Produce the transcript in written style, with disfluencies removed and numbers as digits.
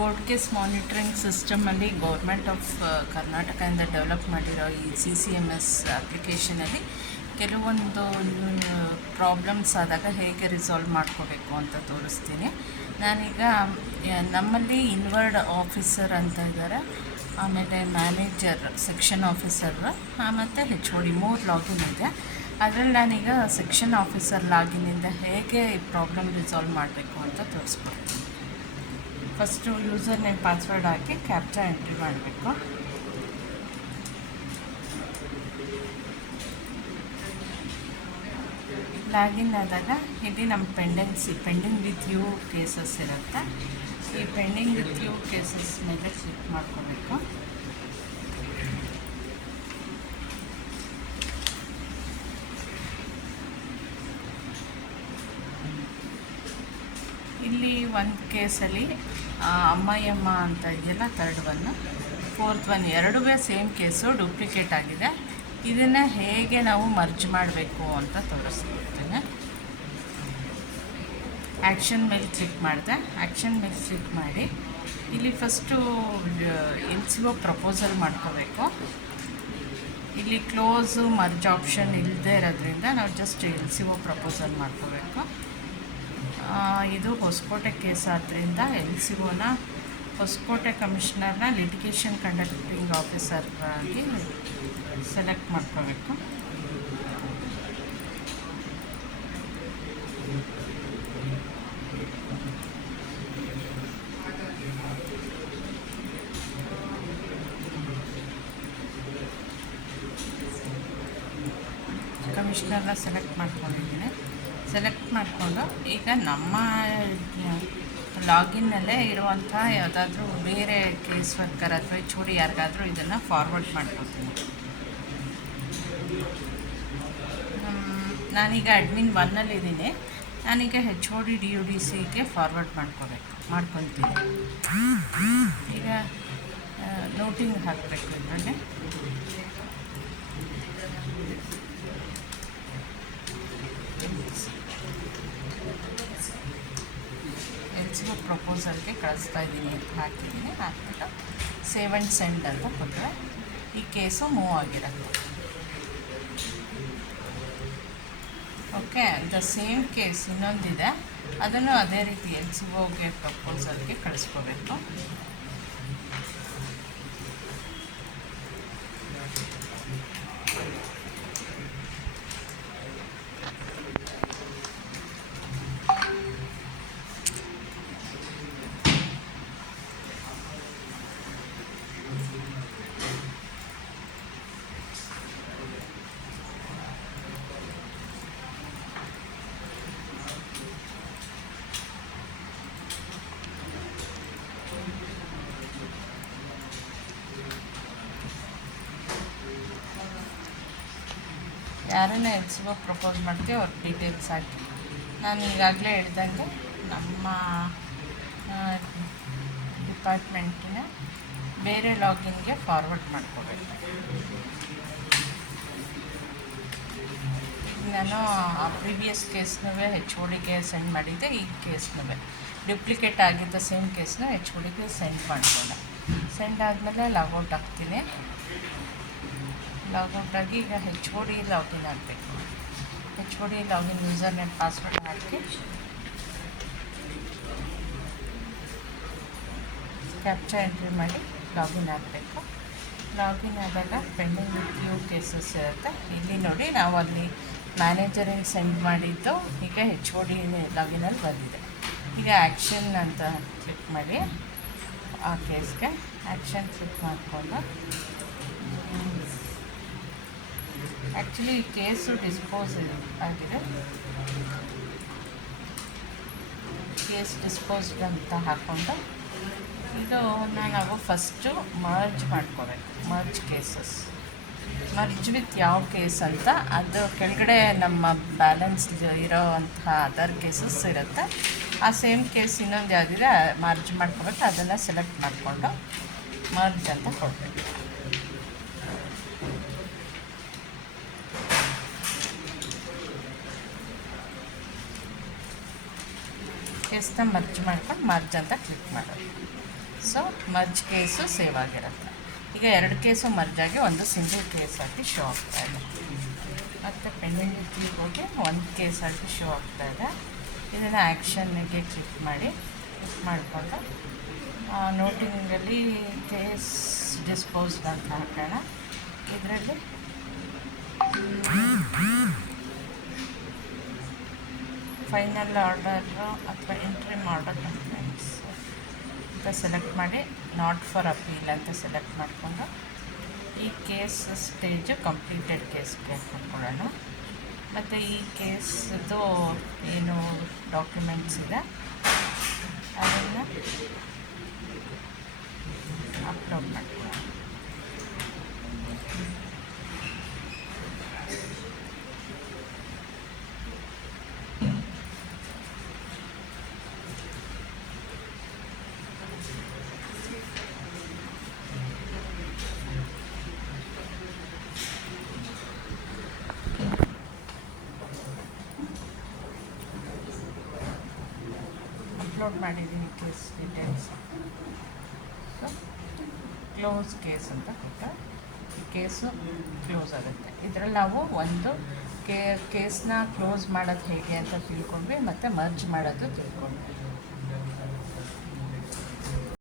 Court case monitoring ಸಿಸ್ಟಮಲ್ಲಿ government of ಕರ್ನಾಟಕದಿಂದ develop ಮಾಡಿರೋ ಈ CCMS ಅಪ್ಲಿಕೇಶನಲ್ಲಿ ಕೆಲವೊಂದು ಪ್ರಾಬ್ಲಮ್ಸ್ ಆದಾಗ ಹೇಗೆ ರಿಸಾಲ್ವ್ ಮಾಡ್ಕೋಬೇಕು ಅಂತ ತೋರಿಸ್ತೀನಿ. ನಾನೀಗ ನಮ್ಮಲ್ಲಿ ಇನ್ವರ್ಡ್ ಆಫೀಸರ್ ಅಂತ ಇದ್ದಾರೆ, ಆಮೇಲೆ ಮ್ಯಾನೇಜರ್, ಸೆಕ್ಷನ್ ಆಫೀಸರ್ ಮತ್ತು HOD 3 ಲಾಗಿನ್ ಇದೆ. ಅದರಲ್ಲಿ ನಾನೀಗ ಸೆಕ್ಷನ್ ಆಫೀಸರ್ ಲಾಗಿನಿಂದ ಹೇಗೆ ಈ ಪ್ರಾಬ್ಲಮ್ ರಿಸಾಲ್ವ್ ಮಾಡಬೇಕು ಅಂತ ತೋರಿಸ್ಕೊಡ್ತೀನಿ. ಫಸ್ಟು ಯೂಸರ್ ನೇಮ್ ಪಾಸ್ವರ್ಡ್ ಹಾಕಿ ಕ್ಯಾಪ್ಚಾ ಎಂಟ್ರಿ ಮಾಡಬೇಕು. ಲಾಗಿನ್ ಆದಾಗ ಇಲ್ಲಿ ನಮ್ಮ ಪೆಂಡಿಂಗ್ ವಿತ್ ಯು ಕೇಸಸ್ ಇರುತ್ತೆ. ಈ ಪೆಂಡಿಂಗ್ ವಿತ್ ಯು ಕೇಸಸ್ ಮೇಲೆ ಕ್ಲಿಕ್ ಮಾಡ್ಕೋಬೇಕು. ಇಲ್ಲಿ ಒಂದು ಕೇಸಲ್ಲಿ ಅಮ್ಮಯ್ಯಮ್ಮ ಅಂತ ಇದೆಯಲ್ಲ, 3rd one, 4th one, ಎರಡೂ ಸೇಮ್ ಕೇಸು ಡೂಪ್ಲಿಕೇಟ್ ಆಗಿದೆ. ಇದನ್ನು ಹೇಗೆ ನಾವು ಮರ್ಜ್ ಮಾಡಬೇಕು ಅಂತ ತೋರಿಸ್ಕೊಡ್ತೀನಿ. ಆ್ಯಕ್ಷನ್ ಮೇಲೆ ಕ್ಲಿಕ್ ಮಾಡಿದೆ. ಆ್ಯಕ್ಷನ್ ಮೇಲೆ ಕ್ಲಿಕ್ ಮಾಡಿ ಇಲ್ಲಿ ಫಸ್ಟು LCO ಪ್ರಪೋಸಲ್ ಮಾಡ್ಕೋಬೇಕು. ಇಲ್ಲಿ ಕ್ಲೋಸು ಮರ್ಜ್ ಆಪ್ಷನ್ ಇಲ್ಲದೆ ಇರೋದ್ರಿಂದ ನಾವು ಜಸ್ಟ್ LCO ಪ್ರಪೋಸಲ್ ಮಾಡ್ಕೋಬೇಕು. ಇದು ಹೊಸಕೋಟೆ ಕೇಸ್ ಆದ್ದರಿಂದ LCOನ ಹೊಸಕೋಟೆ ಕಮಿಷನರ್ನ ಲಿಟಿಗೇಷನ್ ಕಂಡಕ್ಟಿಂಗ್ ಆಫೀಸರ್ ಆಗಿ ಸೆಲೆಕ್ಟ್ ಮಾಡ್ಕೋಬೇಕು. ಕಮಿಷನರ್ನ ಸೆಲೆಕ್ಟ್ ಮಾಡ್ಕೊಂಡಿದ್ದೀನಿ. ಸೆಲೆಕ್ಟ್ ಮಾಡಿಕೊಂಡು ಈಗ ನಮ್ಮ ಲಾಗಿನ್ನಲ್ಲೇ ಇರುವಂಥ ಯಾವುದಾದ್ರೂ ಬೇರೆ ಕೇಸ್ ವರ್ಕರ್ ಅಥವಾ HOD ಯಾರಿಗಾದರೂ ಇದನ್ನು ಫಾರ್ವರ್ಡ್ ಮಾಡ್ಕೊತೀನಿ. ನಾನೀಗ ಅಡ್ಮಿನ್ 1ನಲ್ಲಿದ್ದೀನಿ. ನಾನೀಗ HOD DUDCಗೆ ಫಾರ್ವರ್ಡ್ ಮಾಡ್ಕೊತೀನಿ. ಈಗ ನೋಟಿಂಗ್ ಹಾಕಬೇಕು. ಇದರಲ್ಲಿ LCO ಪ್ರಪೋಸಲ್ಗೆ ಕಳಿಸ್ತಾ ಇದ್ದೀನಿ ಅಂತ ಹಾಕಿದ್ದೀನಿ. ಹಾಕ್ಬಿಟ್ಟು ಸೇವ್ ಆ್ಯಂಡ್ ಸೆಂಡ್ ಅಂತ ಕೊಟ್ಟರೆ ಈ ಕೇಸು ಮೂವ್ ಆಗಿರುತ್ತೆ. ಓಕೆ, ದ ಸೇಮ್ ಕೇಸ್ ಇನ್ನೊಂದಿದೆ, ಅದನ್ನು ಅದೇ ರೀತಿ LCOಗೆ ಪ್ರಪೋಸಲ್ಗೆ ಕಳಿಸ್ಕೋಬೇಕು. ಯಾರನ್ನೇ LCO ಪ್ರಪೋಸ್ ಮಾಡ್ತೀವಿ ಅವ್ರ ಡೀಟೇಲ್ಸ್ ಹಾಕಿ, ನಾನು ಈಗಾಗಲೇ ಹೇಳ್ದಂಗೆ ನಮ್ಮ ಡಿಪಾರ್ಟ್ಮೆಂಟಿನ ಬೇರೆ ಲಾಗಿನ್ಗೆ ಫಾರ್ವರ್ಡ್ ಮಾಡ್ಕೋಬೇಕು. ನಾನು ಆ ಪ್ರೀವಿಯಸ್ ಕೇಸ್ನೂ HODಗೆ ಸೆಂಡ್ ಮಾಡಿದ್ದೆ. ಈ ಕೇಸ್ನೂ ಡ್ಯೂಪ್ಲಿಕೇಟ್ ಆಗಿದ್ದ ಸೇಮ್ ಕೇಸ್ನ HODಗೆ ಸೆಂಡ್ ಮಾಡಿಕೊಂಡೆ. ಸೆಂಡ್ ಆದಮೇಲೆ ಲಾಗೌಟ್ ಆಗ್ತೀನಿ. ಲಾಗೌಟಾಗಿ ಈಗ HOD ಲಾಗಿನ್ ಆಗಬೇಕು. HOD login user name password ಹಾಕಿ ಕ್ಯಾಪ್ಚಾ ಎಂಟ್ರಿ ಮಾಡಿ ಲಾಗಿನ್ ಆಗಬೇಕು. ಲಾಗಿನ್ ಆದಾಗ ಪೆಂಡಿಂಗ್ ವಿತ್ ಯು ಕೇಸಸ್ ಇರುತ್ತೆ. ಇಲ್ಲಿ ನೋಡಿ, ನಾವು ಅಲ್ಲಿ ಮ್ಯಾನೇಜರಿಗೆ ಸೆಂಡ್ ಮಾಡಿದ್ದು ಈಗ HOD ಲಾಗಿನಲ್ಲಿ ಬಂದಿದೆ. ಈಗ ಆ್ಯಕ್ಷನ್ ಅಂತ ಕ್ಲಿಕ್ ಮಾಡಿ ಆ ಕೇಸ್ಗೆ ಆ್ಯಕ್ಷನ್ ಕ್ಲಿಕ್ ಮಾಡಿಕೊಂಡು ಆ್ಯಕ್ಚುಲಿ ಈ ಕೇಸು ಡಿಸ್ಪೋಸ್ ಆಗಿದೆ. ಕೇಸ್ ಡಿಸ್ಪೋಸ್ಡ್ ಅಂತ ಹಾಕ್ಕೊಂಡು ಇದು ನಾವು ಫಸ್ಟು ಮರ್ಜ್ ಮಾಡ್ಕೋಬೇಕು. ಮರ್ಜ್ ಕೇಸಸ್, ಮರ್ಜ್ ವಿತ್ ಯಾವ ಕೇಸ್ ಅಂತ, ಅದು ಕೆಳಗಡೆ ನಮ್ಮ ಬ್ಯಾಲೆನ್ಸ್ ಇರೋ ಅಂತಹ ಅದರ್ ಕೇಸಸ್ ಇರುತ್ತೆ. ಆ ಸೇಮ್ ಕೇಸ್ ಇನ್ನೊಂದು ಯಾವುದಿದೆ ಮರ್ಜ್ ಮಾಡ್ಕೋಬೇಕು. ಅದನ್ನು ಸೆಲೆಕ್ಟ್ ಮಾಡಿಕೊಂಡು ಮರ್ಜ್ ಅಂತ ಕೊಡಬೇಕು. ಕೇಸ್ನ ಮರ್ಜ್ ಮಾಡ್ಕೊಂಡು ಮರ್ಜ್ ಅಂತ ಕ್ಲಿಕ್ ಮಾಡೋದು. ಸೊ ಮರ್ಜ್ ಕೇಸು ಸೇವ್ ಆಗಿರುತ್ತೆ. ಈಗ 2 ಕೇಸು ಮರ್ಜ್ ಆಗಿ ಒಂದು ಸಿಂಗಲ್ ಕೇಸ್ ಆಗಿ ಶೋ ಆಗ್ತಾ ಇದೆ. ಮತ್ತು ಪೆಂಡಿಂಗ್ ಕ್ಲಿಕ್ ಹೋಗಿ ಒಂದು ಕೇಸ್ ಆಗಿ ಶೋ ಆಗ್ತಾ ಇದೆ. ಇದನ್ನು ಆ್ಯಕ್ಷನ್ಗೆ ಕ್ಲಿಕ್ ಮಾಡಿಕೊಂಡು ನೋಟಿಂಗಲ್ಲಿ ಕೇಸ್ ಡಿಸ್ಪೋಸ್ಡ್ ಅಂತ ಹಾಕೋಣ. ಇದರಲ್ಲಿ ಫೈನಲ್ ಆರ್ಡರು ಅಥವಾ ಇಂಟ್ರಿಮ್ ಆರ್ಡರ್ ಕಂಪ್ಲೇಂಟ್ಸ್ ಅಂತ ಸೆಲೆಕ್ಟ್ ಮಾಡಿ ನಾಟ್ ಫಾರ್ ಅಪೀಲ್ ಅಂತ ಸೆಲೆಕ್ಟ್ ಮಾಡಿಕೊಂಡು ಈ ಕೇಸ್ ಸ್ಟೇಜು ಕಂಪ್ಲೀಟೆಡ್ ಕೇಸ್ಗೆ ಹಾಕ್ಕೊಳ್ಳೋಣ. ಮತ್ತು ಈ ಕೇಸ್ದು ಏನು ಡಾಕ್ಯುಮೆಂಟ್ಸ್ ಇದೆ ಅದನ್ನು ಅಪ್ಲೋಡ್ ಮಾಡ್ಕೊಳ್ಳೋಣ. ಅಪ್ಲೋಡ್ ಮಾಡಿದ್ದೀನಿ case details. So close case ಅಂತ ಕೊಟ್ಟರೆ ಈ ಕೇಸು ಕ್ಲೋಸ್ ಆಗುತ್ತೆ. ಇದರಲ್ಲಿ ನಾವು ಒಂದು ಕೇಸ್ನ ಕ್ಲೋಸ್ ಮಾಡೋದು ಹೇಗೆ ಅಂತ ತಿಳ್ಕೊಂಡ್ವಿ ಮತ್ತು ಮರ್ಜ್ ಮಾಡೋದು ತಿಳ್ಕೊಂಡ್ವಿ.